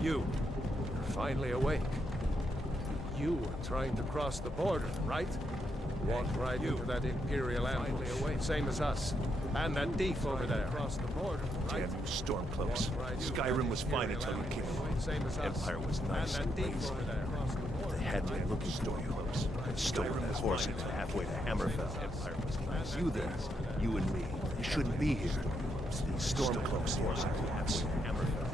You're finally awake. You were trying to cross the border, right? Walked right into that Imperial ambush, same as us. And that thief over there. Across the border, right? Damn you Stormcloaks. Skyrim was fine until you came along. Empire was nice and lazy. They had me looking for you, and stolen that horse into halfway to Hammerfell. Empire was nice. You there, you and me, you shouldn't be here. These Stormcloaks here into halfway to Hammerfell.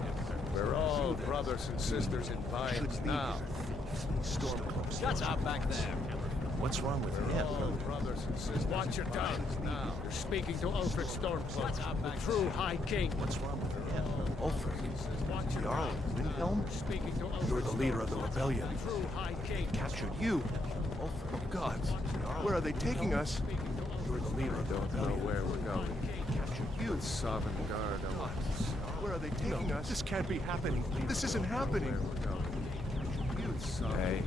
We're all brothers and sisters in vines now. Stormcloaks. Shut up back there. What's wrong with him? All brothers and sisters. Watch your tongues now. You're speaking to Ulfric Stormcloak, the true High King. What's wrong with him? Ulfric? Jarl Windhelm? Speaking to Ulfric. You're the leader of the rebellion. True High King. Captured you. Ulfric. Oh God. Where are they taking us? You're the leader of the rebellion. Know where we're going. Captured you. Sovngarde. Where are they taking us? This can't be happening. This isn't happening. Hey,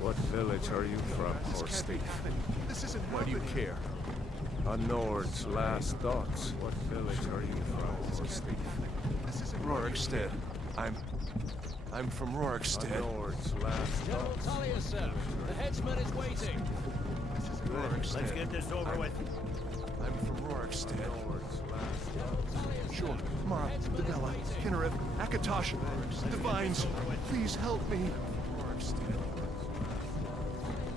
what village are you from, poor thief? This isn't happening. Why do you care? A Nord's last thoughts. What village are you from, poor thief? Rorikstead. I'm from A Rorikstead. Nord's last General thoughts. Tullius, sir. The headsman is waiting. Rorikstead. Let's get this over with. I'm from Rorikstead. Nord's last General Tullius, Sure. sir. Mara, The headsman is Debella, waiting. Kinnereth, Akatosh, Divines, please help me. Rorikstead.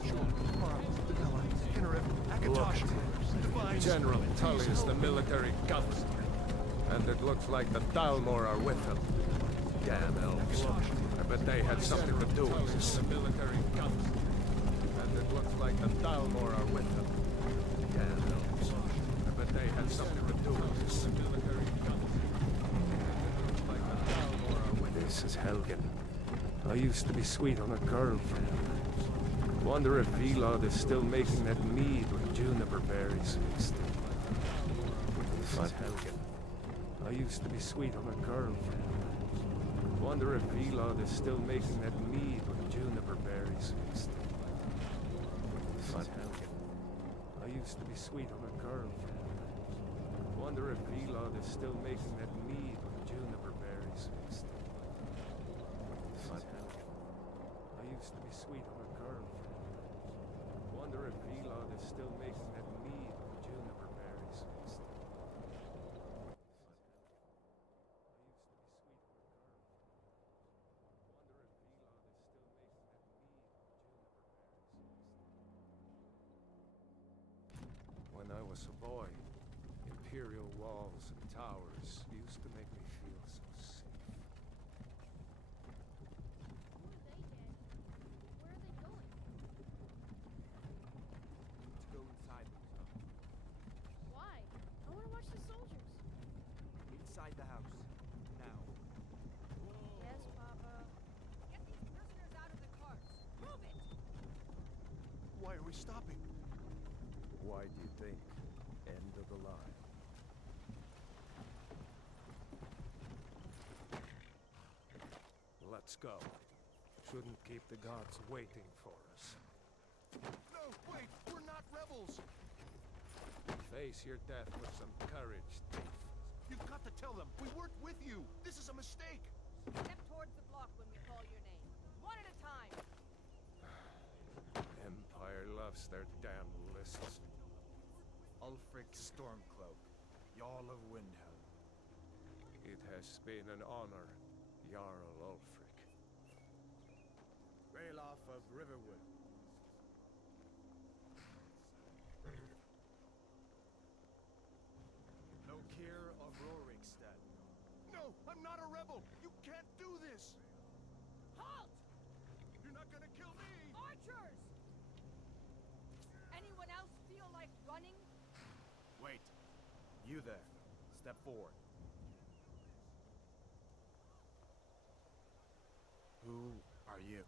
Sure. Mara, Debella, Kinnereth, Akatosh, Divines. General Tullius, the military governor. And it looks like the Dalmor are with him. Damn elves. I bet they had something to do with this. The military governor. And it looks like the Dalmor are with him. Damn elves. I bet they had something to do with this. The military governor. And it looks like the Dalmor are with him. This is Helgen. I used to be sweet on a girlfriend. Wonder if Vilod is still making that mead with juniper berries mixed in. This is Helgen. I used to be sweet on a girlfriend. Wonder if Vilod is still making that mead with juniper berries mixed in. This is Helgen. I used to be sweet on a girlfriend. Wonder if Vilod is still making that mead with juniper berries mixed in. This is Helgen. I used to be sweet on a girlfriend. Wonder if Vilod is still making that mead with juniper berries mixed in. When I was a boy, imperial walls and towers used to make me feel so safe. To go inside them, Tom. Why? I want to watch the soldiers. Inside the house. Now. Yes, Papa. Get these prisoners out of the carts. Move it! Why are we stopping? Why do you think? End of the line. Let's go. Shouldn't keep the gods waiting for us. No, wait, we're not rebels. Face your death with some courage, thief. You've got to tell them, we weren't with you. This is a mistake. Step towards the block when we call your name. One at a time. Empire loves their damn lists. Ulfric Stormcloak, Jarl of Windhelm. It has been an honor, Jarl Ulfric. Ralof of Riverwood. Lokir of Rorikstead. No, I'm not a rebel. You can't do this. Halt! You're not gonna kill me. Archers! Anyone else feel like running? Wait. You there. Step forward. Who are you?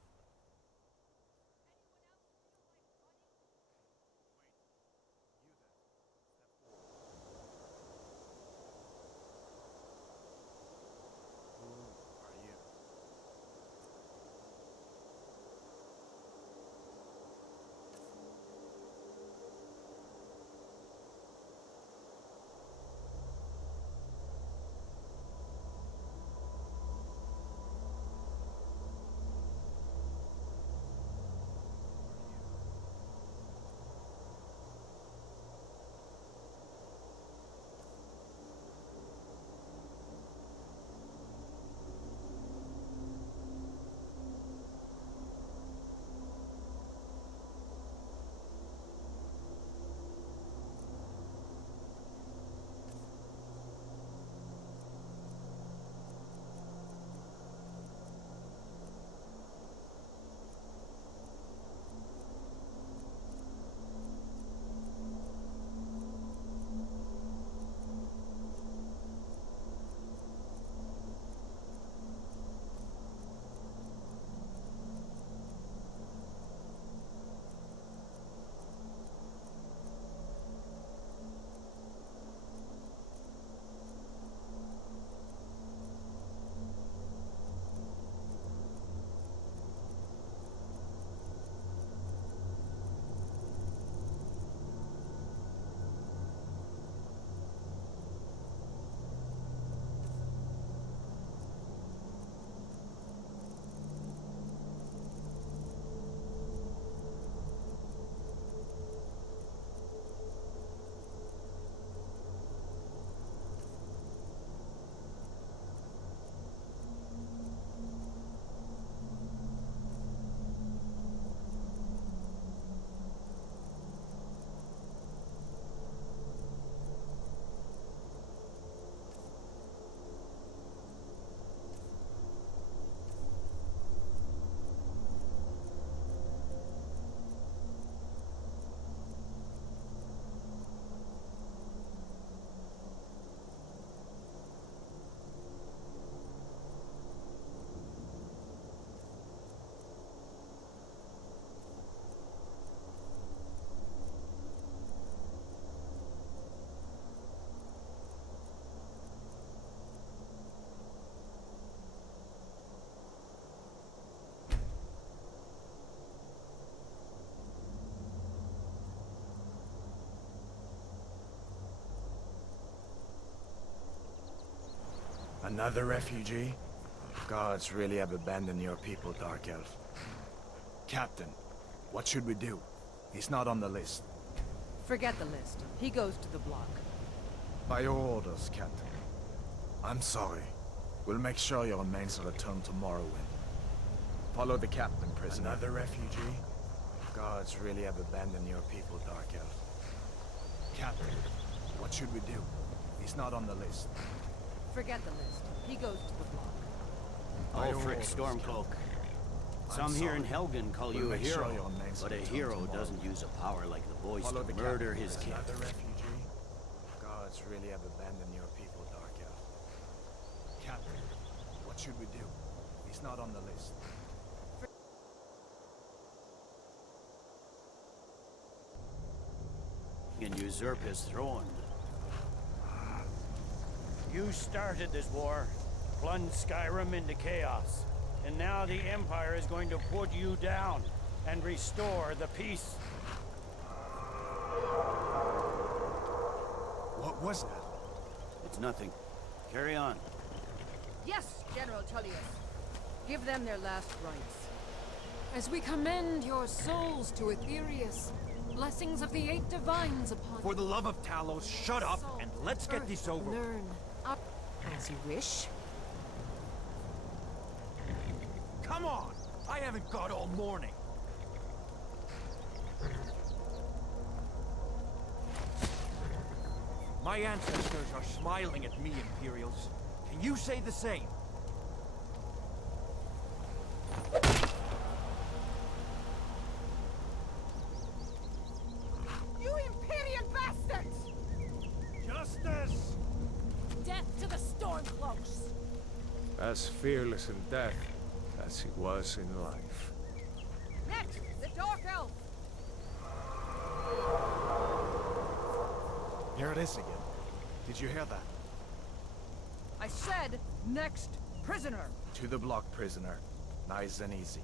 Another refugee? Gods really have abandoned your people, Dark Elf. Captain, what should we do? He's not on the list. Forget the list. He goes to the block. By your orders, Captain. I'm sorry. We'll make sure your remains are returned to Morrowind. Follow the captain, prisoner. Another refugee? Gods really have abandoned your people, Dark Elf. Captain, what should we do? He's not on the list. Forget the list. He goes to the block. By your Ulfric orders, Stormcloak. I'm Some here in sorry. Helgen call We'll you a make sure hero, your remains but are a returned hero tomorrow. doesn't use a power like the boys Follow to the murder captain. his kin. Another refugee? Gods really have abandoned your people, Dark Elf. Captain, what should we do? He's not on the list. And usurp his throne. You started this war, plunged Skyrim into chaos, and now the Empire is going to put you down and restore the peace. What was that? It's nothing. Carry on. Yes, General Tullius. Give them their last rites. As we commend your souls to Aetherius, blessings of the eight divines upon For the love of Talos, shut up and let's get this over with. Learn up as you wish. Come on! I haven't got all morning. My ancestors are smiling at me, Imperials. Can you say the same? You Imperial bastards! Justice! Death to the Stormcloaks! As fearless in death as he was in life. Next, the Dark Elf! Here it is again. Did you hear that? I said, next prisoner! To the block, prisoner. Nice and easy.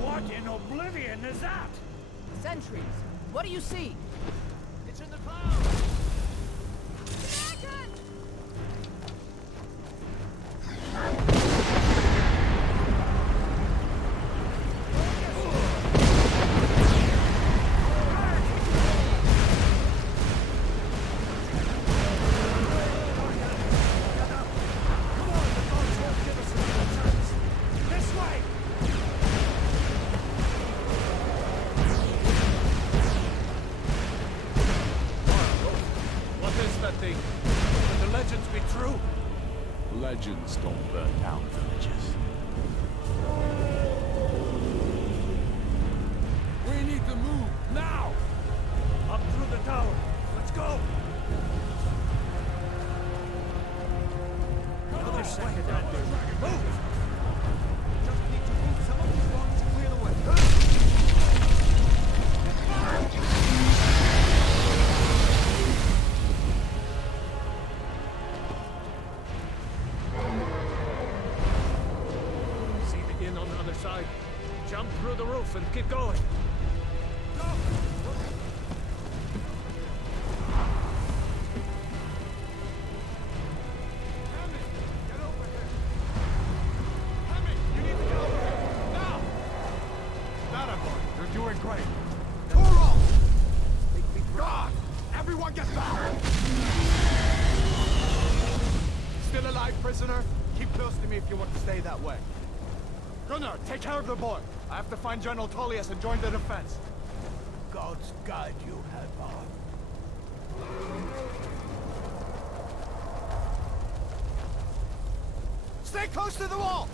What in oblivion is that? Sentries, what do you see? It's in the clouds! Dragon! This way! What is that thing? Can the legends be true? Legends don't burn down villages. We need to move now! Up through the tower. Let's go! Another second out there. Move! Just need to move some of these rocks to clear the way. See the inn on the other side? Jump through the roof and keep going. Get over here! Hemi, you need to get over here! Now! That boy, you're doing great. Toro! God! Everyone get back! Still alive, prisoner? Keep close to me if you want to stay that way. Gunnar, take care of the boy. I have to find General Tullius and join the defense. Gods guide you, Hadvar. Stay close to the wall!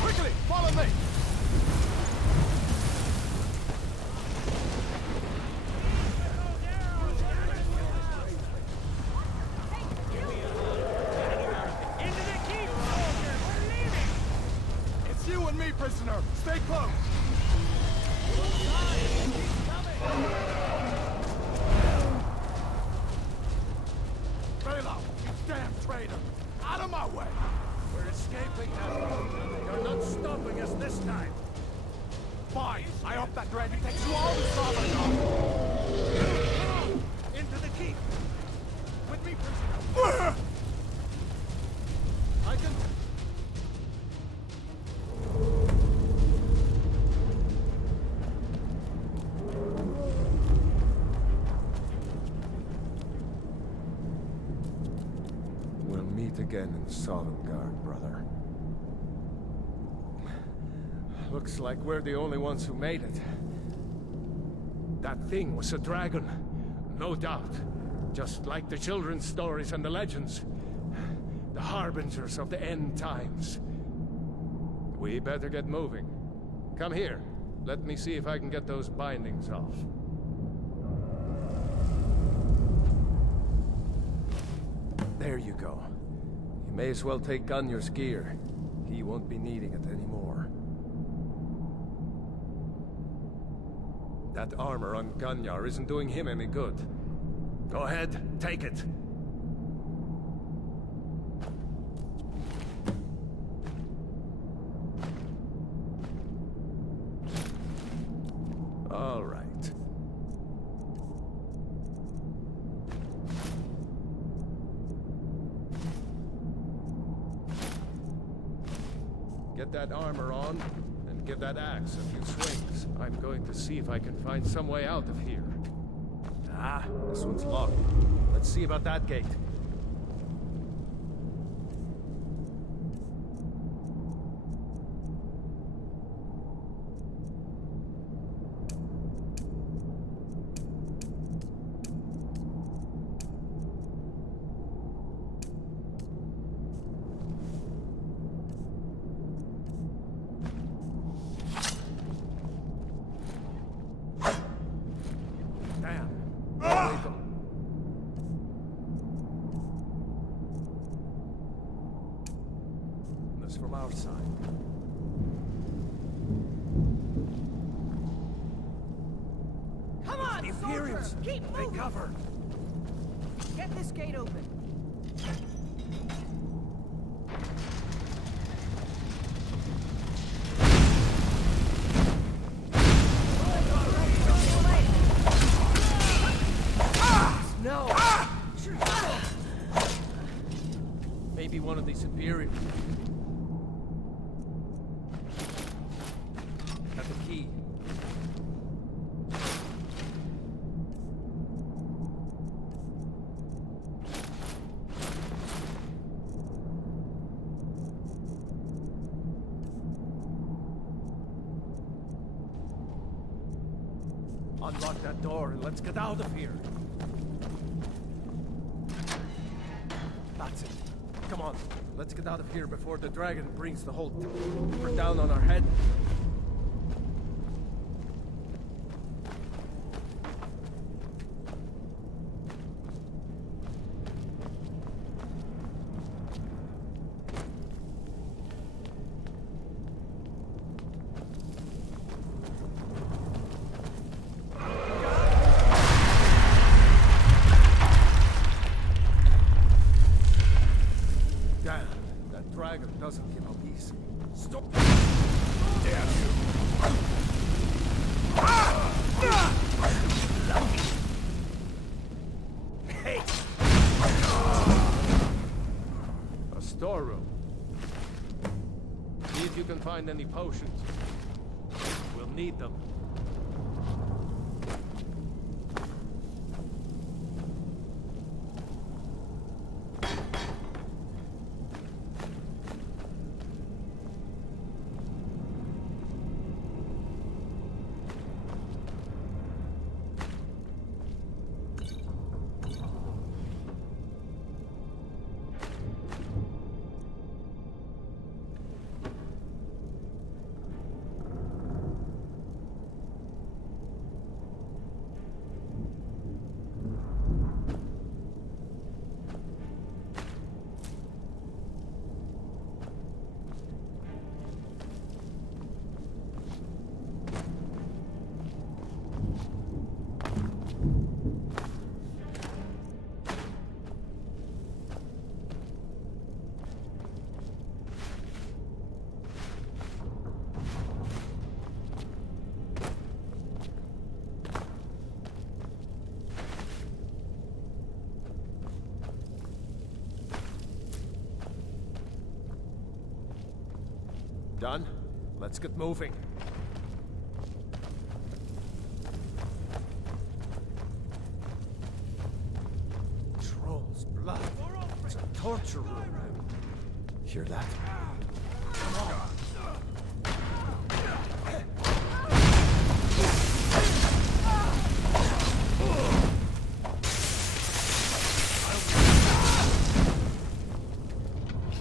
Quickly, follow me! Into the keep, soldiers! We're leaving! It's you and me, prisoner. Stay close. Raylo, you damn traitor! Out of my way! We're escaping now. You're not stopping us this time. Fine. I hope that dragon takes you all the summer. Into the keep. With me, prisoner. I can... We'll meet again in Sovngarde, brother. Looks like we're the only ones who made it. That thing was a dragon, no doubt. Just like the children's stories and the legends. The harbingers of the end times. We better get moving. Come here. Let me see if I can get those bindings off. There you go. You may as well take Gunjar's gear. He won't be needing it anymore. That armor on Gunjar isn't doing him any good. Go ahead, take it. All right. Get that armor on, and give that axe a few swings. I'm going to see if I can find some way out of here. Ah, this one's locked. Let's see about that gate. From our side. Come on, The Imperials! soldier! Keep They moving! cover! Get this gate open. No! Maybe one of these Imperials. Got the key. Unlock that door and let's get out of here. That's it. Come on, let's get out of here before the dragon brings the whole timber down on our head. Dragon doesn't give up easy. Stop! Damn you! Hey! A storeroom. See if you can find any potions. We'll need them. Done? Let's get moving. Troll's blood. It's a torture room. Hear that?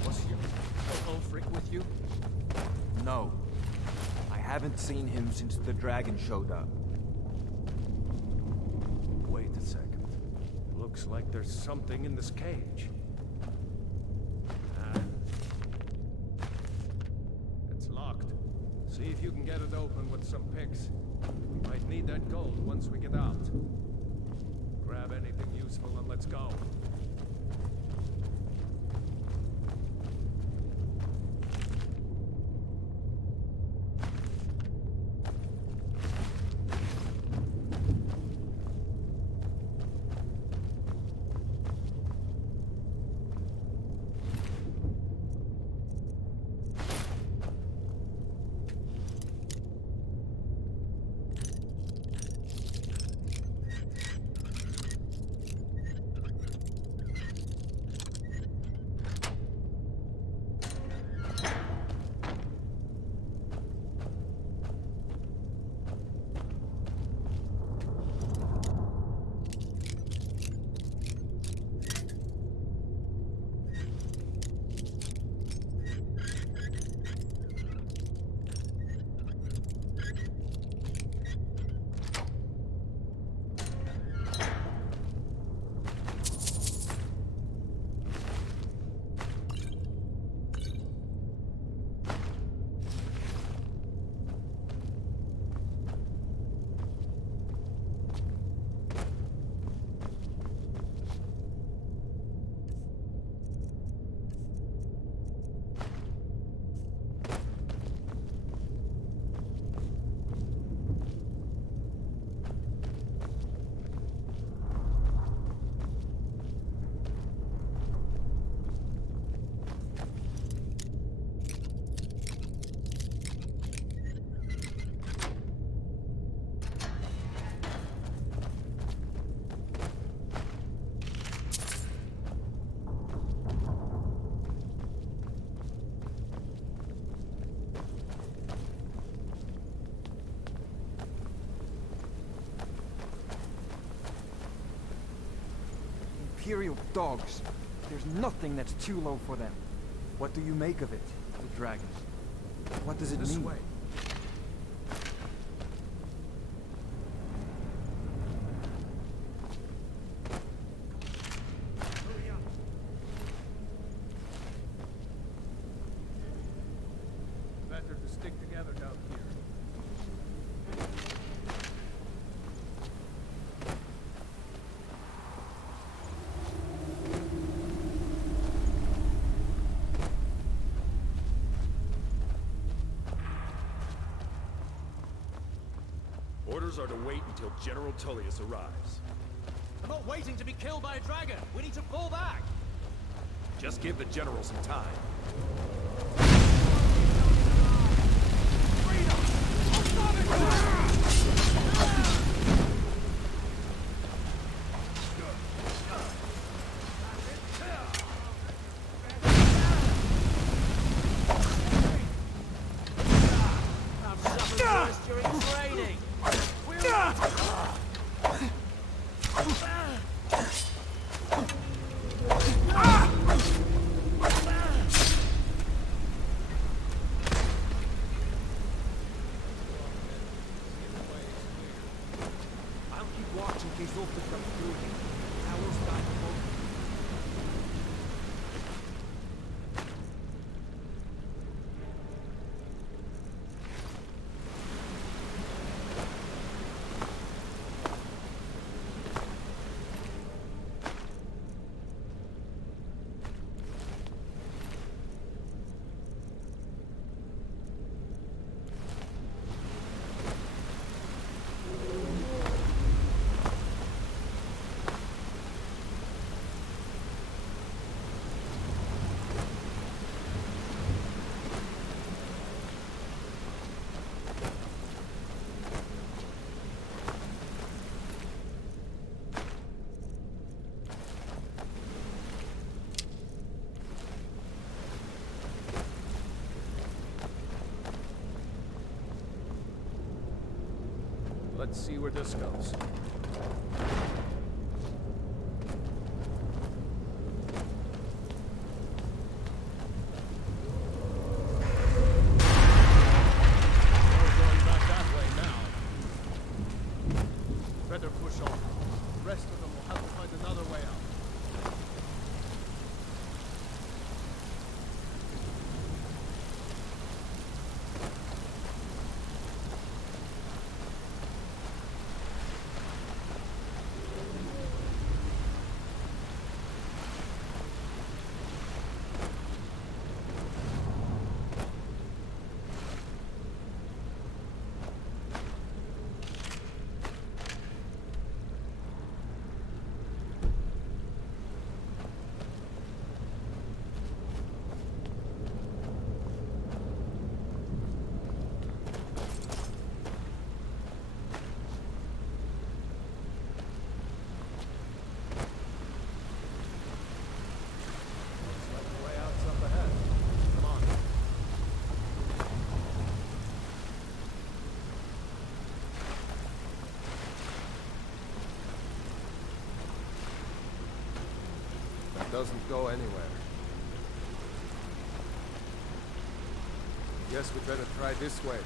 Was your Ulfric with you? No. I haven't seen him since the dragon showed up. Wait a second. Looks like there's something in this cage. It's locked. See if you can get it open with some picks. We might need that gold once we get out. Grab anything useful and let's go. Imperial dogs. There's nothing that's too low for them. What do you make of it, the dragons? What does it This mean? way. Better to stick together down here. Orders are to wait until General Tullius arrives. I'm not waiting to be killed by a dragon. We need to fall back. Just give the General some time. I've suffered worse during training. let's see where this goes. We're going back that way now. Better push on. The rest of them will have to find another way out. Doesn't go anywhere. Guess we better try this way.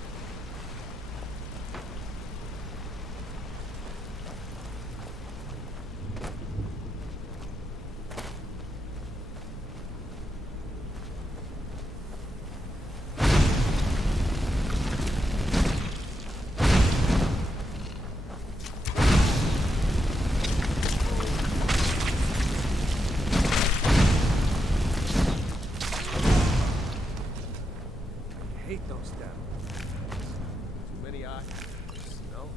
Hate those devils. Too many eyes. No?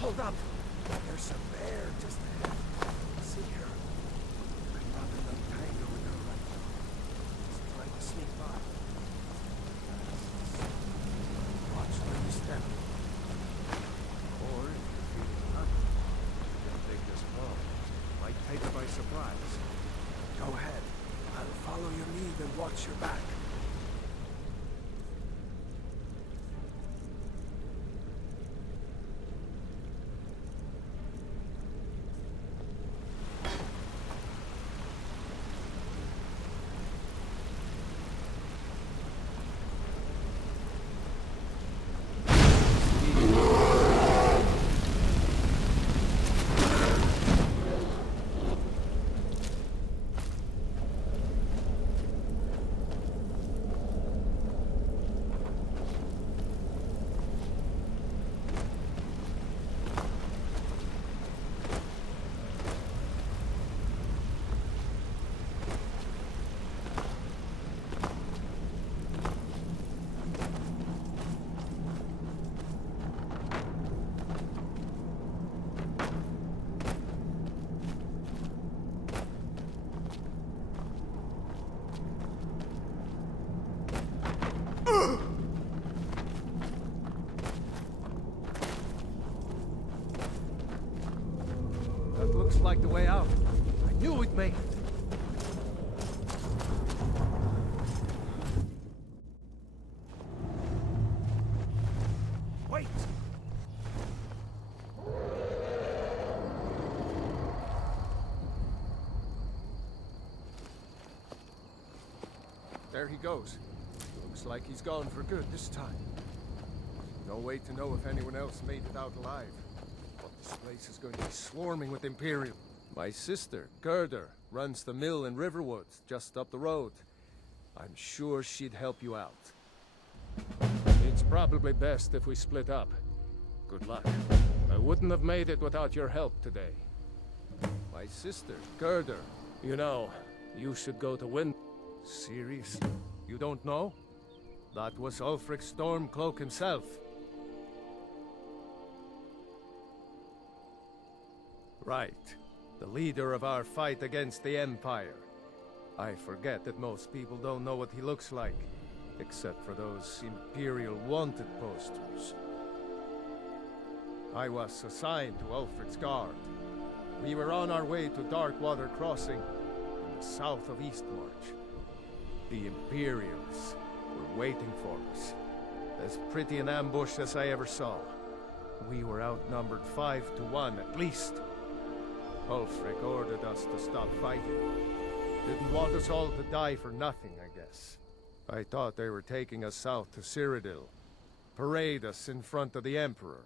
Hold up! There's a bear just ahead. See her? I'm probably not tango with her right now. She's trying to sneak by. Watch where you step. Or if you're feeling hungry, you can take this ball. Might take her by surprise. Go ahead. I'll follow your lead and watch your back. the way out. I knew we'd make it. Wait! There he goes. Looks like he's gone for good this time. No way to know if anyone else made it out alive. But this place is going to be swarming with Imperial. My sister, Gerda, runs the mill in Riverwood, just up the road. I'm sure she'd help you out. It's probably best if we split up. Good luck. I wouldn't have made it without your help today. My sister, Gerda. You know, you should go to Wind. Seriously? You don't know? That was Ulfric Stormcloak himself. Right. The leader of our fight against the Empire. I forget that most people don't know what he looks like, except for those Imperial wanted posters. I was assigned to Ulfric's guard. We were on our way to Darkwater Crossing, in the south of Eastmarch. The Imperials were waiting for us. As pretty an ambush as I ever saw. We were outnumbered 5 to 1 at least. Ulfric ordered us to stop fighting. Didn't want us all to die for nothing, I guess. I thought they were taking us south to Cyrodiil. Parade us in front of the Emperor.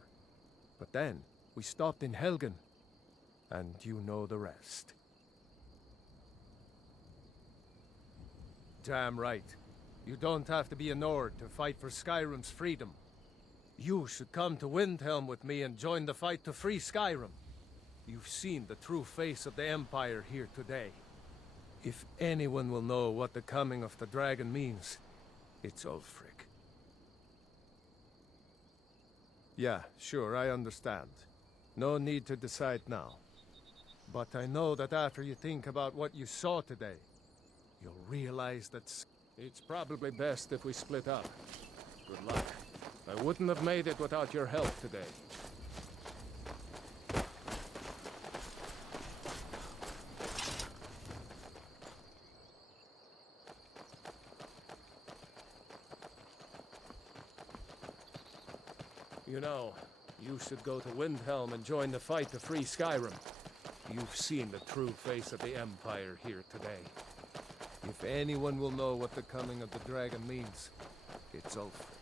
But then, we stopped in Helgen. And you know the rest. Damn right. You don't have to be a Nord to fight for Skyrim's freedom. You should come to Windhelm with me and join the fight to free Skyrim. You've seen the true face of the Empire here today. If anyone will know what the coming of the dragon means, it's Ulfric. Yeah, sure, I understand. No need to decide now. But I know that after you think about what you saw today, you'll realize that it's probably best if we split up. Good luck. I wouldn't have made it without your help today. You know, you should go to Windhelm and join the fight to free Skyrim. You've seen the true face of the Empire here today. If anyone will know what the coming of the dragon means, it's Ulfric.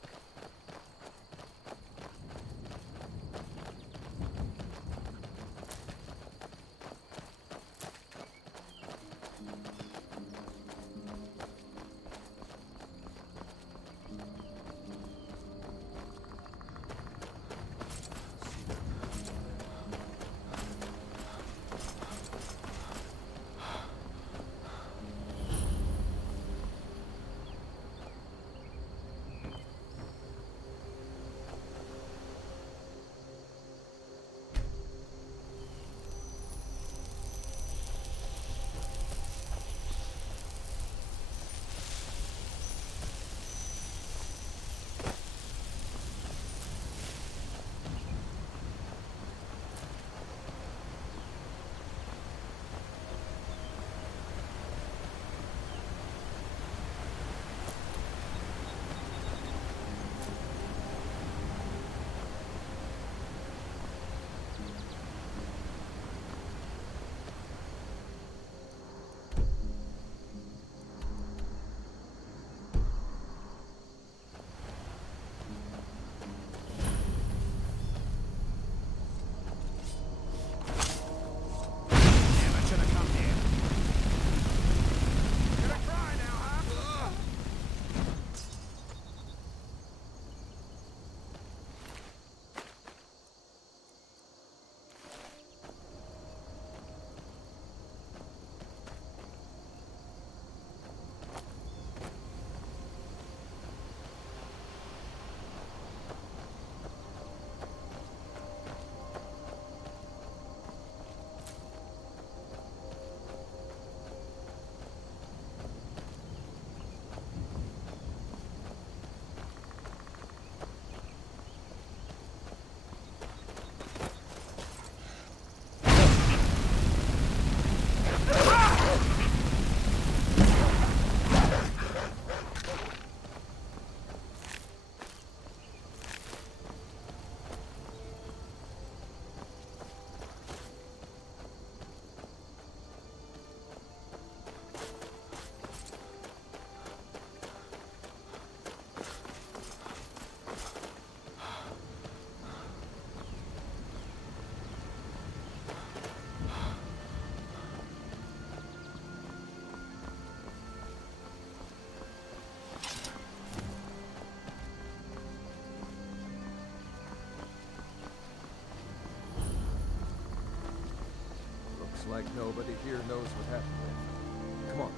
like nobody here knows what happened there. Come on.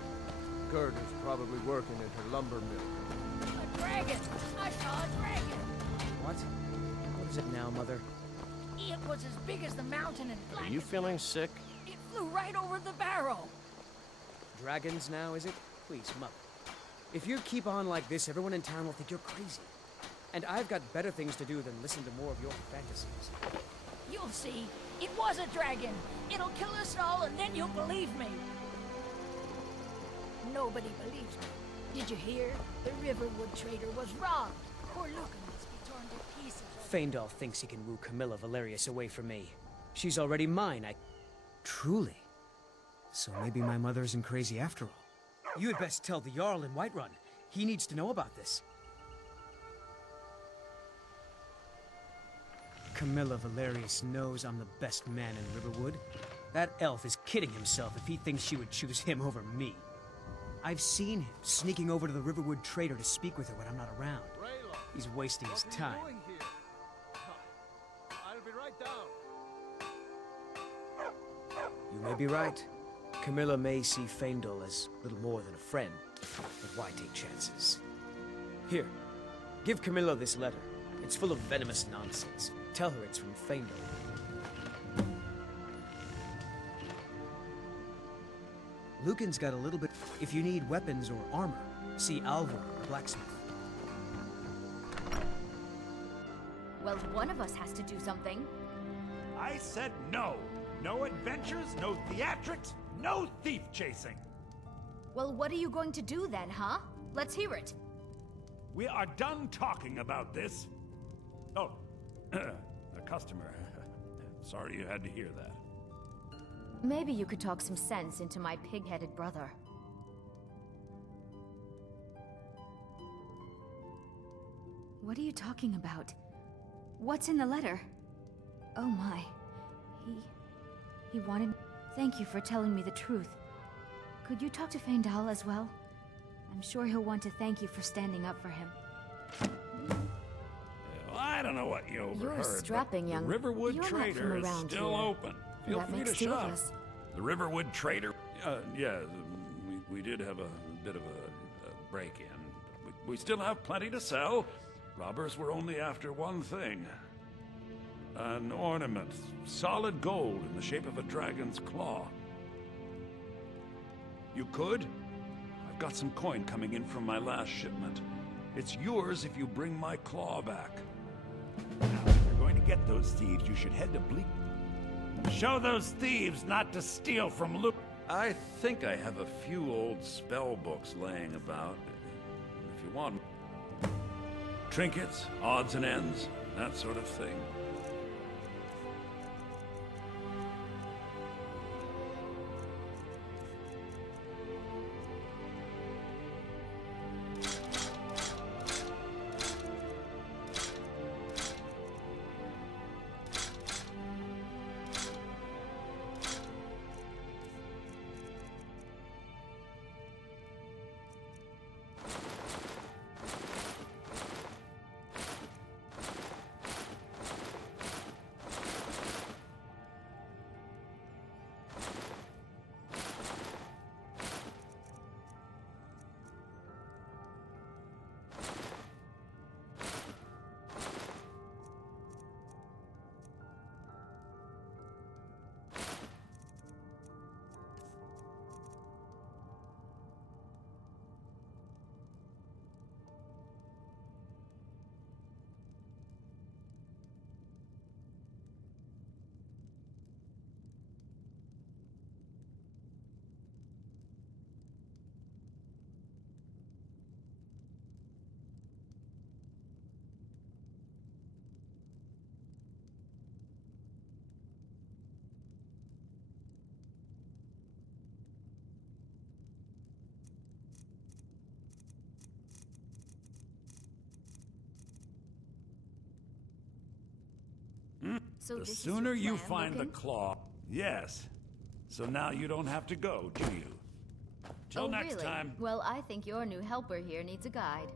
Gerda's probably working in her lumber mill. A dragon! I saw a dragon! What? What is it now, Mother? It was as big as the mountain and black. Are you feeling sick? It flew right over the barrel. Dragons now, is it? Please, Mother. If you keep on like this, everyone in town will think you're crazy. And I've got better things to do than listen to more of your fantasies. You'll see. It was a dragon. It'll kill us all, and then you'll believe me. Nobody believes me. Did you hear? The Riverwood trader was robbed. Poor Lucan must be torn to pieces. Feindal thinks he can woo Camilla Valerius away from me. She's already mine, Truly? So maybe my mother isn't crazy after all. You had best tell the Jarl in Whiterun. He needs to know about this. Camilla Valerius knows I'm the best man in Riverwood. That elf is kidding himself if he thinks she would choose him over me. I've seen him sneaking over to the Riverwood trader to speak with her when I'm not around. He's wasting his time. I'll be right down. You may be right. Camilla may see Feindal as little more than a friend, but why take chances? Here, give Camilla this letter. It's full of venomous nonsense. Tell her it's from Feindal. Lucan's got a little bit. If you need weapons or armor, see Alvor, the blacksmith. Well, one of us has to do something. I said no. No adventures, no theatrics, no thief chasing. Well, what are you going to do then, huh? Let's hear it. We are done talking about this. Oh, a customer. Sorry you had to hear that. Maybe you could talk some sense into my pig-headed brother. What are you talking about? What's in the letter? Oh my. He wanted... Thank you for telling me the truth. Could you talk to Feindal as well? I'm sure he'll want to thank you for standing up for him. Well, I don't know what you overheard. You're a strapping young... The Riverwood You're not Trader from is around still here. open. Feel That free makes to two of shop. us. The Riverwood Trader? Yeah, we did have a bit of a break-in. We still have plenty to sell. Robbers were only after one thing. An ornament, solid gold in the shape of a dragon's claw. You could? I've got some coin coming in from my last shipment. It's yours if you bring my claw back. Now, if you're going to get those thieves, you should head to Bleak. Show those thieves not to steal from Luke. I think I have a few old spell books laying about. If you want trinkets, odds and ends, that sort of thing. So The this sooner is your you plan, find the Lucan? claw... Yes. So now you don't have to go, do you? Till Oh, next really? time. Well, I think your new helper here needs a guide.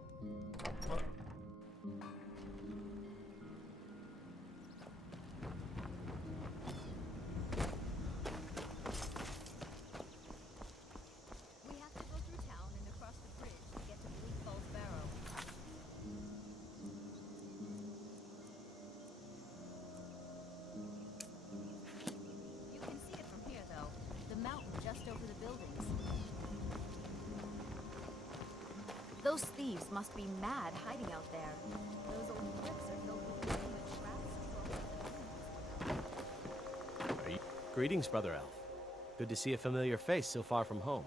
Those thieves must be mad hiding out there. Those old bricks are filled with nothing but traps. Greetings, Brother Elf. Good to see a familiar face so far from home.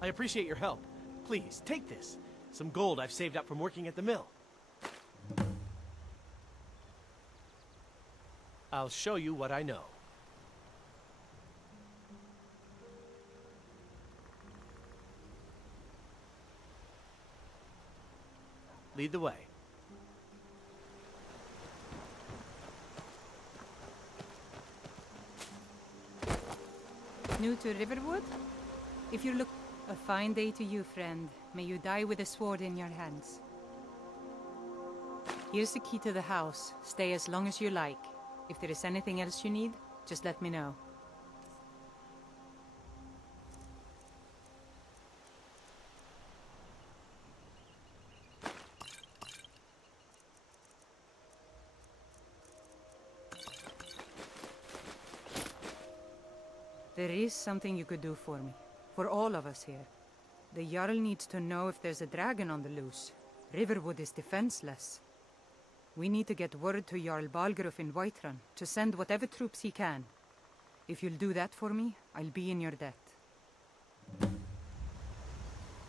I appreciate your help. Please, take this. Some gold I've saved up from working at the mill. I'll show you what I know. Lead the way. New to Riverwood? If you look... A fine day to you, friend. May you die with a sword in your hands. Here's the key to the house. Stay as long as you like. If there is anything else you need, just let me know. There is something you could do for me. For all of us here. The Jarl needs to know if there's a dragon on the loose. Riverwood is defenseless. We need to get word to Jarl Balgruuf in Whiterun to send whatever troops he can. If you'll do that for me, I'll be in your debt.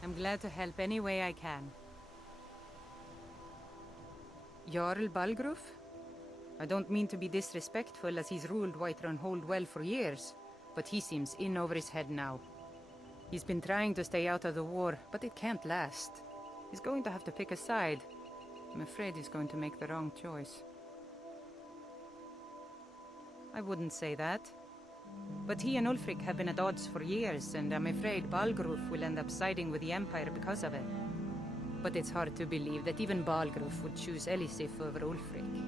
I'm glad to help any way I can. Jarl Balgruuf? I don't mean to be disrespectful as he's ruled Whiterun Hold well for years, but he seems in over his head now. He's been trying to stay out of the war, but it can't last. He's going to have to pick a side. I'm afraid he's going to make the wrong choice. I wouldn't say that. But he and Ulfric have been at odds for years, and I'm afraid Balgruuf will end up siding with the Empire because of it. But it's hard to believe that even Balgruuf would choose Elisif over Ulfric.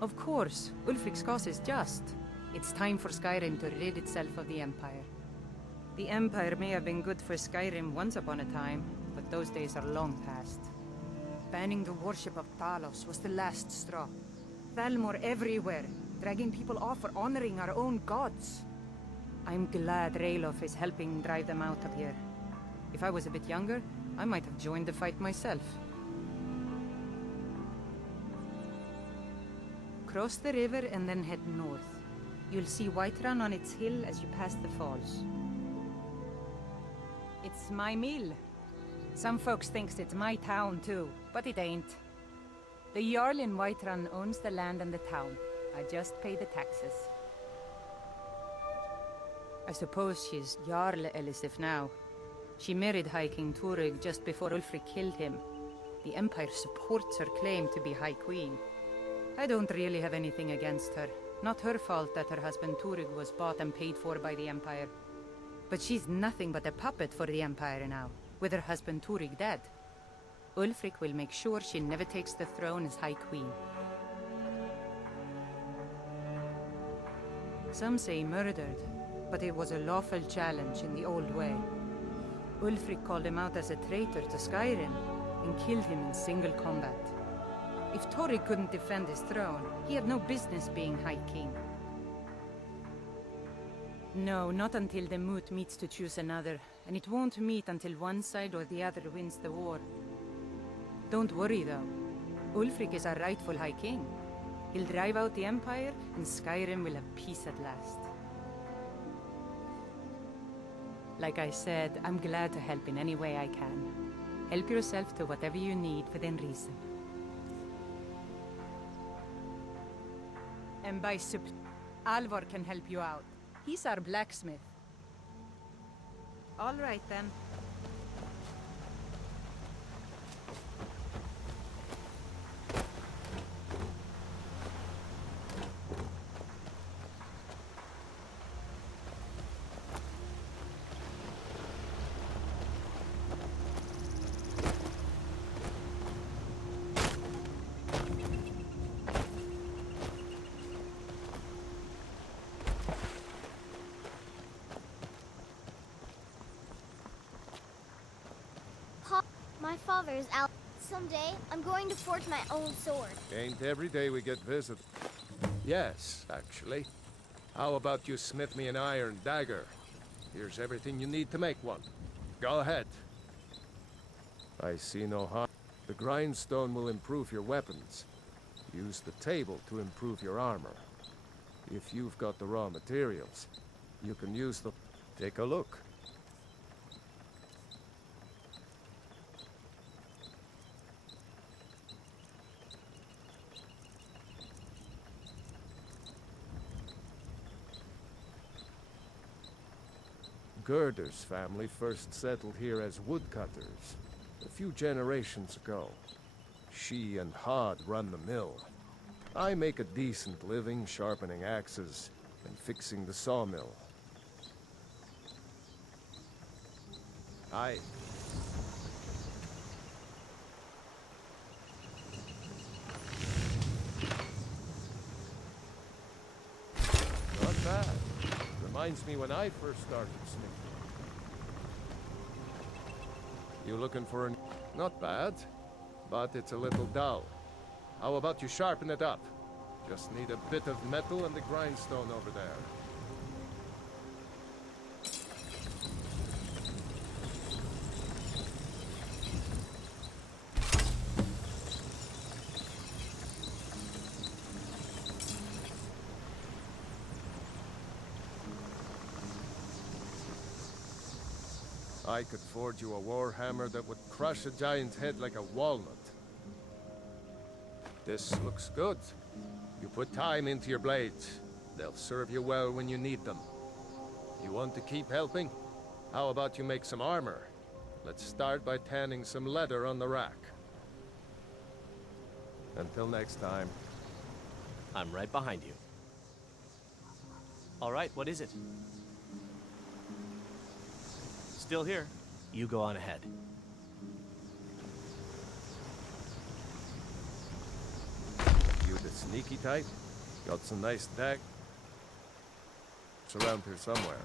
Of course, Ulfric's cause is just. It's time for Skyrim to rid itself of the Empire. The Empire may have been good for Skyrim once upon a time, but those days are long past. Banning the worship of Talos was the last straw. Thalmor everywhere, dragging people off for honoring our own gods. I'm glad Ralof is helping drive them out of here. If I was a bit younger, I might have joined the fight myself. Cross the river and then head north. You'll see Whiterun on its hill as you pass the falls. It's my mill. Some folks thinks it's my town too, but it ain't. The Jarl in Whiterun owns the land and the town. I just pay the taxes. I suppose she's Jarl Elisif now. She married High King Turig just before Ulfric killed him. The Empire supports her claim to be High Queen. I don't really have anything against her. Not her fault that her husband Turig was bought and paid for by the Empire. But she's nothing but a puppet for the Empire now, with her husband Turig dead. Ulfric will make sure she never takes the throne as High Queen. Some say murdered, but it was a lawful challenge in the old way. Ulfric called him out as a traitor to Skyrim and killed him in single combat. If Turig couldn't defend his throne, he had no business being High King. No, not until the moot meets to choose another, and it won't meet until one side or the other wins the war. Don't worry though. Ulfric is our rightful High King. He'll drive out the Empire, and Skyrim will have peace at last. Like I said, I'm glad to help in any way I can. Help yourself to whatever you need within reason. And by Alvor can help you out. He's our blacksmith. All right then. My father is out. Someday, I'm going to forge my own sword. Ain't every day we get visitors. Yes, actually. How about you smith me an iron dagger? Here's everything you need to make one. Go ahead. I see no harm. The grindstone will improve your weapons. Use the table to improve your armor. If you've got the raw materials, you can use the... Take a look. Gerder's family first settled here as woodcutters a few generations ago. She and Hod run the mill. I make a decent living sharpening axes and fixing the sawmill. Not bad. Reminds me when I first started smithing. You looking for a... Not bad, but it's a little dull. How about you sharpen it up? Just need a bit of metal and the grindstone over there. I could forge you a warhammer that would crush a giant's head like a walnut. This looks good. You put time into your blades. They'll serve you well when you need them. You want to keep helping? How about you make some armor? Let's start by tanning some leather on the rack. Until next time. I'm right behind you. All right, what is it? Still here. You go on ahead. You the sneaky type? Got some nice dag? It's around here somewhere.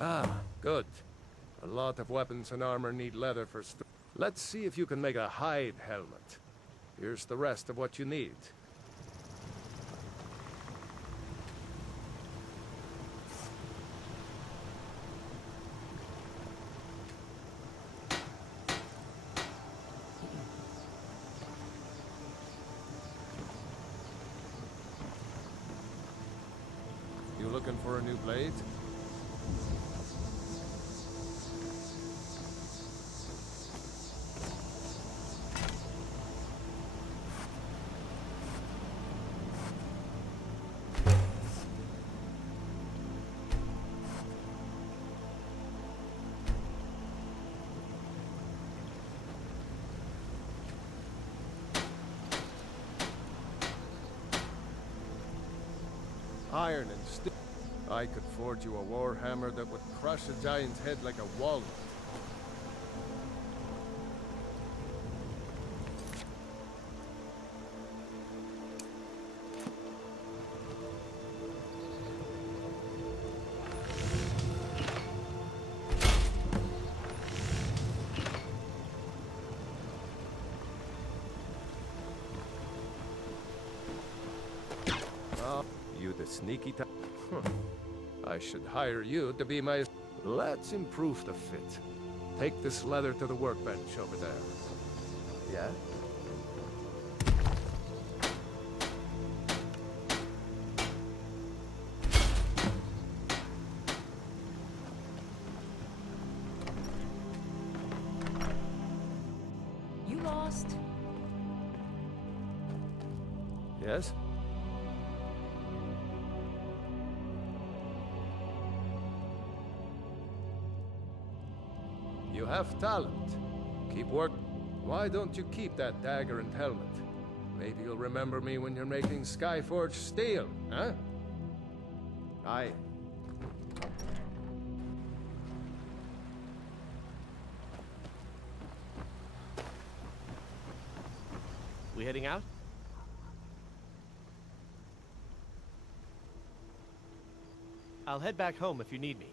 Ah, good. A lot of weapons and armor need leather for Let's see if you can make a hide helmet. Here's the rest of what you need. You looking for a new blade? Iron and steel. I could forge you a warhammer that would crush a giant's head like a walnut. You the sneaky type? I should hire you to be my... Let's improve the fit. Take this leather to the workbench over there. Yeah? You lost? Yes? You have talent. Keep work. Why don't you keep that dagger and helmet? Maybe you'll remember me when you're making Skyforged steel, huh? Aye. We heading out? I'll head back home if you need me.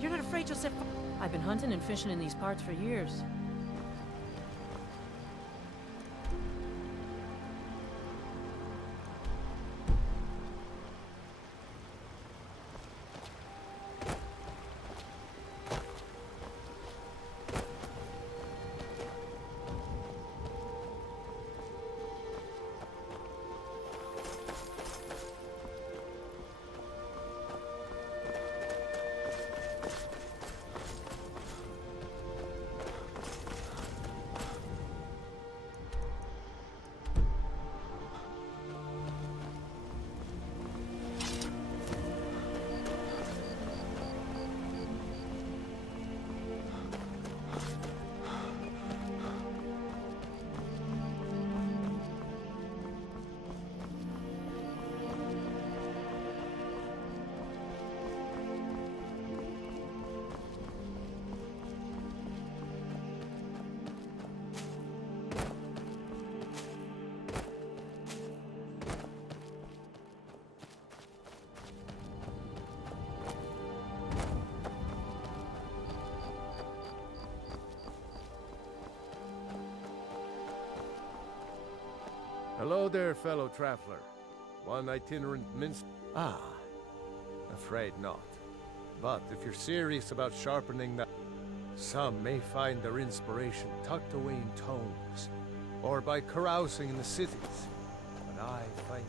You're not afraid you'll set fire? I've been hunting and fishing in these parts for years. Hello there, fellow traveler. One itinerant minstrel. Ah, afraid not. But if you're serious about sharpening that, some may find their inspiration tucked away in tomes, or by carousing in the cities. But I find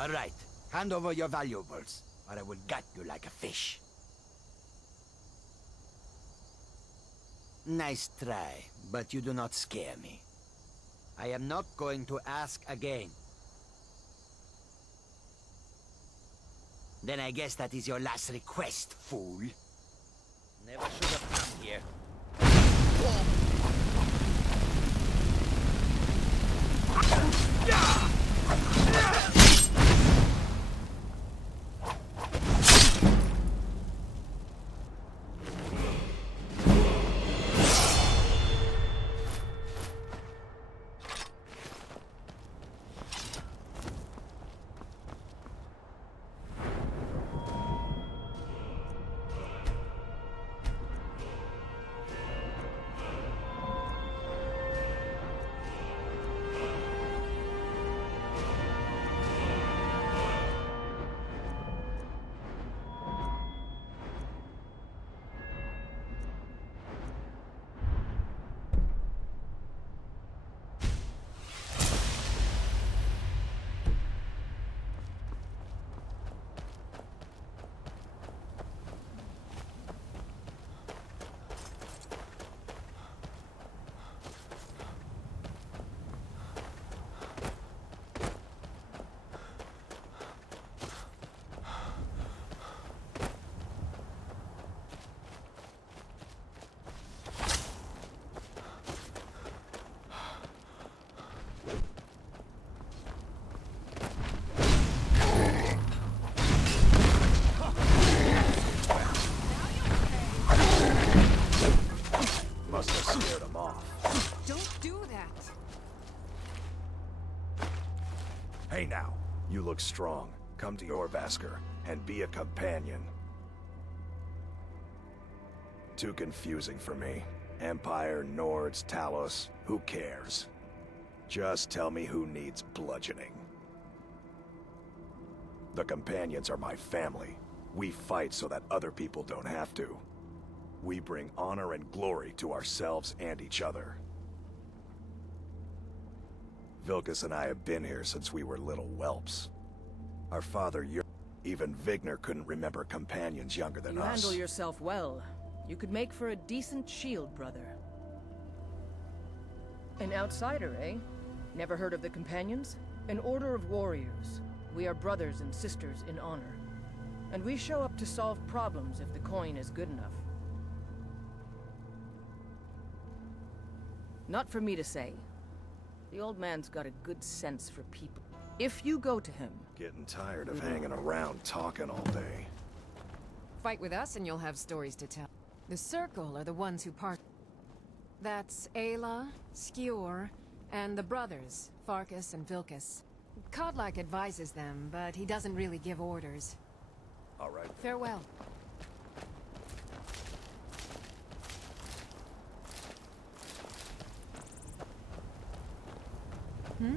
All right, hand over your valuables, or I will gut you like a fish. Nice try, but you do not scare me. I am not going to ask again. Then I guess that is your last request, fool. Never should have come here. Hey now, you look strong. Come to your Vasker and be a companion. Too confusing for me. Empire, Nords, Talos, who cares? Just tell me who needs bludgeoning. The companions are my family. We fight so that other people don't have to. We bring honor and glory to ourselves and each other. Vilkas and I have been here since we were little whelps. Our father, even Vigner couldn't remember companions younger than You us. handle yourself well. You could make for a decent shield, brother. An outsider, eh? Never heard of the Companions? An order of warriors. We are brothers and sisters in honor. And we show up to solve problems if the coin is good enough. Not for me to say. The old man's got a good sense for people. If you go to him... Getting tired of hanging around talking all day. Fight with us and you'll have stories to tell. The Circle are the ones who part. That's Ayla, Skjor, and the brothers, Farkas and Vilkas. Kodlak advises them, but he doesn't really give orders. All right. Farewell. Hmm?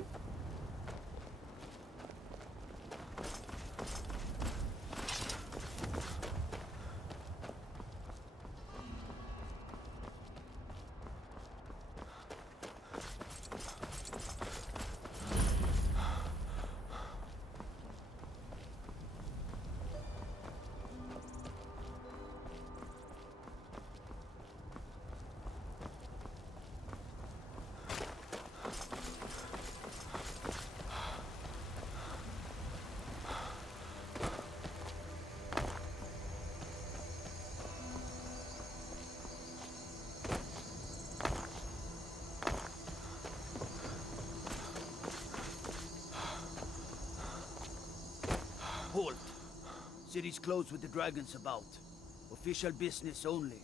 Halt! City's closed with the dragons about. Official business only.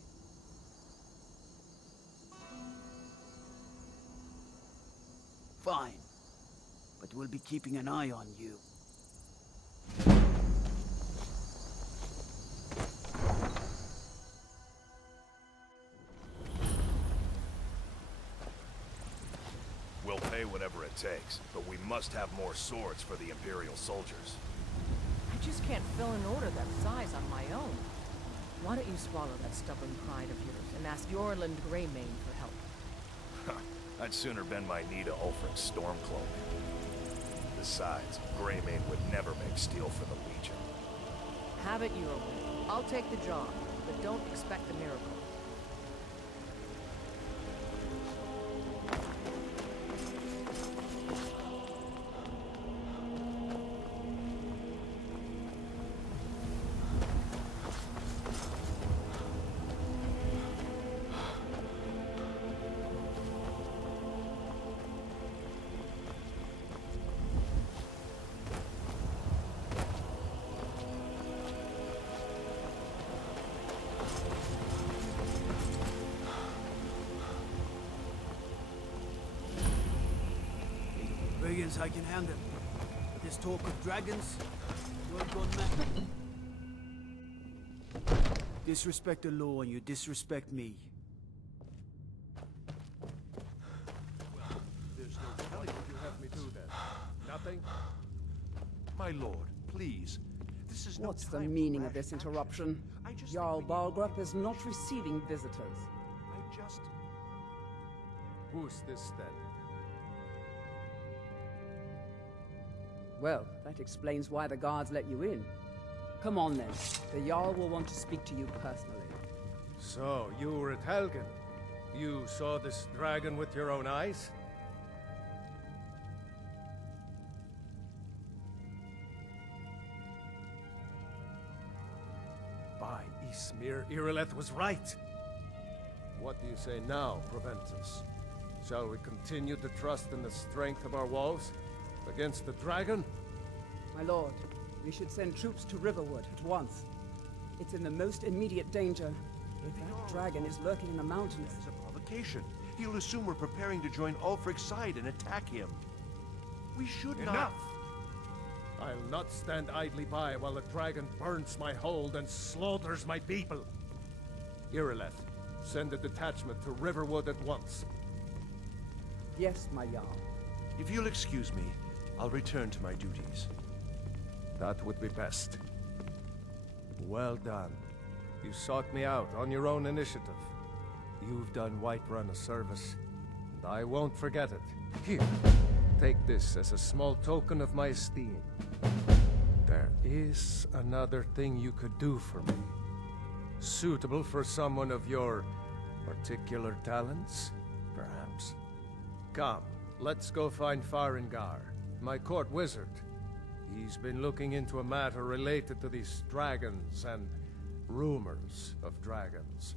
Fine. But we'll be keeping an eye on you. We'll pay whatever it takes, but we must have more swords for the Imperial soldiers. I just can't fill an order that size on my own. Why don't you swallow that stubborn pride of yours and ask Yorland Greymane for help? I'd sooner bend my knee to Ulfric's Stormcloak. Besides, Greymane would never make steel for the Legion. Have it your way. I'll take the job, but don't expect a miracle. Brigands I can handle. But this talk of dragons, you're a good man. Disrespect the law and you disrespect me. There's no telling what you have me do then. Nothing? My lord, please. This is no What's the time meaning for of this rash interruption? action. Jarl Balgrup is not receiving visitors. Who's this then? Well, that explains why the guards let you in. Come on then. The Jarl will want to speak to you personally. So, you were at Helgen. You saw this dragon with your own eyes? By Ysmir, Irileth was right. What do you say now, Proventus? Shall we continue to trust in the strength of our walls against the dragon? My lord, we should send troops to Riverwood at once. It's in the most immediate danger. If that dragon is lurking in the mountains... It's a provocation. He'll assume we're preparing to join Ulfric's side and attack him. We should not... Enough! I'll not stand idly by while the dragon burns my hold and slaughters my people. Irileth, send a detachment to Riverwood at once. Yes, my Jarl. If you'll excuse me, I'll return to my duties. That would be best. Well done. You sought me out on your own initiative. You've done Whiterun a service, and I won't forget it. Here, take this as a small token of my esteem. There is another thing you could do for me. Suitable for someone of your particular talents, perhaps. Come, let's go find Farengar, my court wizard. He's been looking into a matter related to these dragons and rumors of dragons.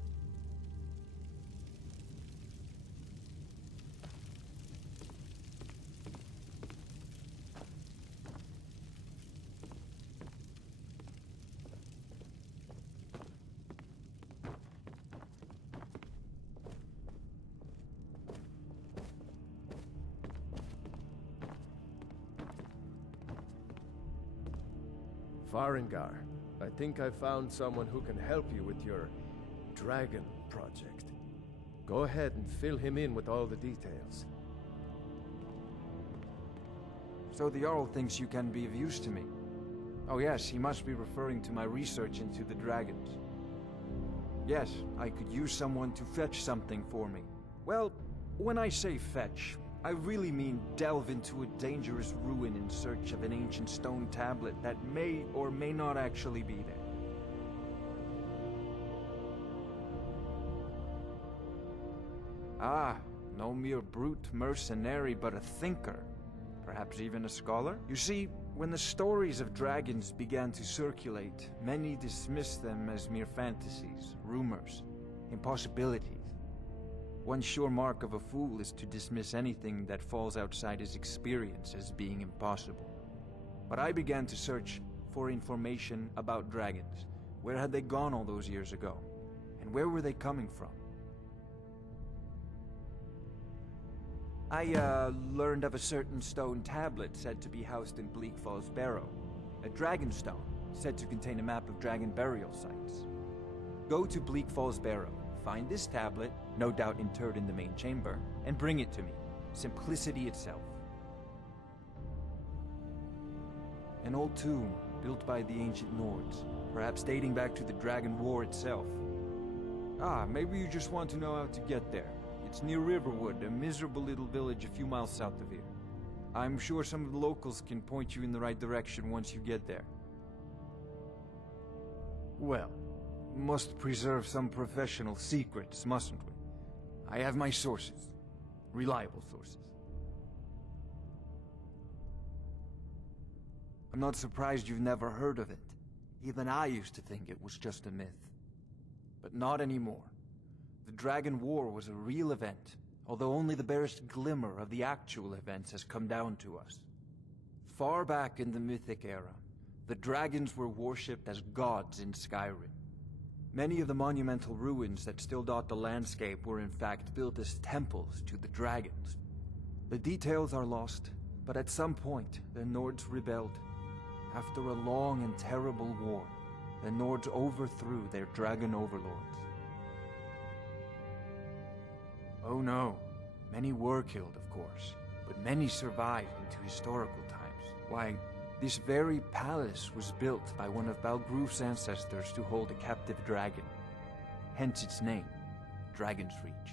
Farengar, I think I found someone who can help you with your dragon project. Go ahead and fill him in with all the details. So the Jarl thinks you can be of use to me. Oh yes, he must be referring to my research into the dragons. Yes, I could use someone to fetch something for me. Well, when I say fetch, I really mean delve into a dangerous ruin in search of an ancient stone tablet that may or may not actually be there. Ah, no mere brute mercenary, but a thinker. Perhaps even a scholar? You see, when the stories of dragons began to circulate, many dismissed them as mere fantasies, rumors, impossibilities. One sure mark of a fool is to dismiss anything that falls outside his experience as being impossible. But I began to search for information about dragons. Where had they gone all those years ago? And where were they coming from? I learned of a certain stone tablet said to be housed in Bleak Falls Barrow. A dragon stone, said to contain a map of dragon burial sites. Go to Bleak Falls Barrow, find this tablet, no doubt interred in the main chamber, and bring it to me. Simplicity itself. An old tomb, built by the ancient Nords, perhaps dating back to the Dragon War itself. Ah, maybe you just want to know how to get there. It's near Riverwood, a miserable little village a few miles south of here. I'm sure some of the locals can point you in the right direction once you get there. Well, must preserve some professional secrets, mustn't we? I have my sources. Reliable sources. I'm not surprised you've never heard of it. Even I used to think it was just a myth. But not anymore. The Dragon War was a real event, although only the barest glimmer of the actual events has come down to us. Far back in the Mythic era, the dragons were worshipped as gods in Skyrim. Many of the monumental ruins that still dot the landscape were in fact built as temples to the dragons. The details are lost, but at some point, the Nords rebelled. After a long and terrible war, the Nords overthrew their dragon overlords. Oh no, many were killed, of course, but many survived into historical times. Why, this very palace was built by one of Balgruf's ancestors to hold a captive dragon. Hence its name, Dragon's Reach.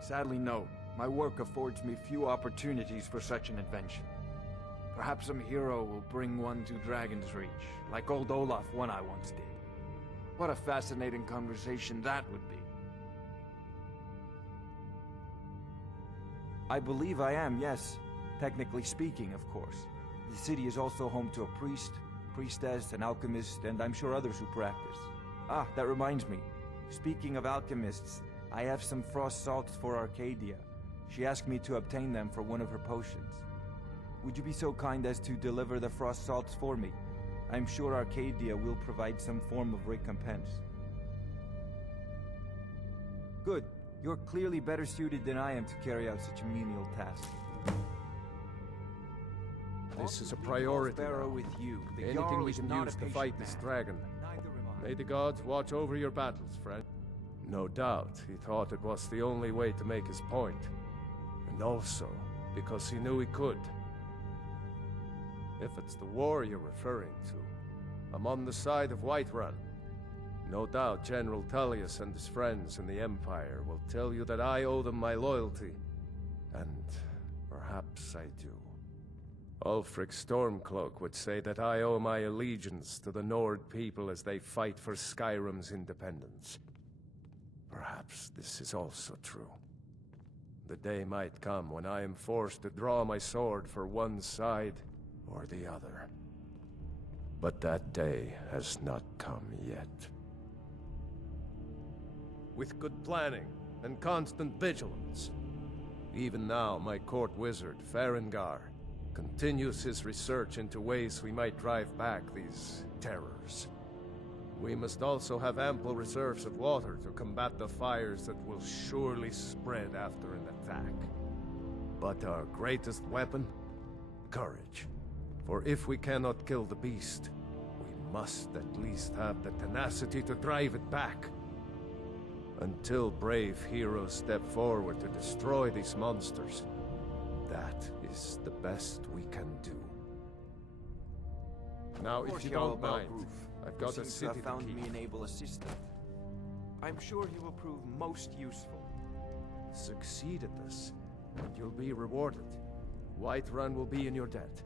Sadly, no. My work affords me few opportunities for such an adventure. Perhaps some hero will bring one to Dragon's Reach, like old Olaf one I once did. What a fascinating conversation that would be. I believe I am, yes. Technically speaking, of course. The city is also home to a priest, priestess, an alchemist, and I'm sure others who practice. Ah, that reminds me. Speaking of alchemists, I have some frost salts for Arcadia. She asked me to obtain them for one of her potions. Would you be so kind as to deliver the frost salts for me? I'm sure Arcadia will provide some form of recompense. Good. You're clearly better suited than I am to carry out such a menial task. This is a priority now. With you. The Anything Jarl we is can not use a to patient fight this man. dragon. Neither am I. May the gods watch over your battles, friend. No doubt, he thought it was the only way to make his point. And also, because he knew he could. If it's the war you're referring to, I'm on the side of Whiterun. No doubt General Tullius and his friends in the Empire will tell you that I owe them my loyalty. And perhaps I do. Ulfric Stormcloak would say that I owe my allegiance to the Nord people as they fight for Skyrim's independence. Perhaps this is also true. The day might come when I am forced to draw my sword for one side or the other. But that day has not come yet. With good planning and constant vigilance. Even now, my court wizard, Farengar, continues his research into ways we might drive back these terrors. We must also have ample reserves of water to combat the fires that will surely spread after an attack. But our greatest weapon? Courage. For if we cannot kill the beast, we must at least have the tenacity to drive it back. Until brave heroes step forward to destroy these monsters, that is the best we can do. Now, if you don't mind, I've got a city to found keep. me an able assistant. I'm sure he will prove most useful. Succeed at this, and you'll be rewarded. Whiterun will be in your debt.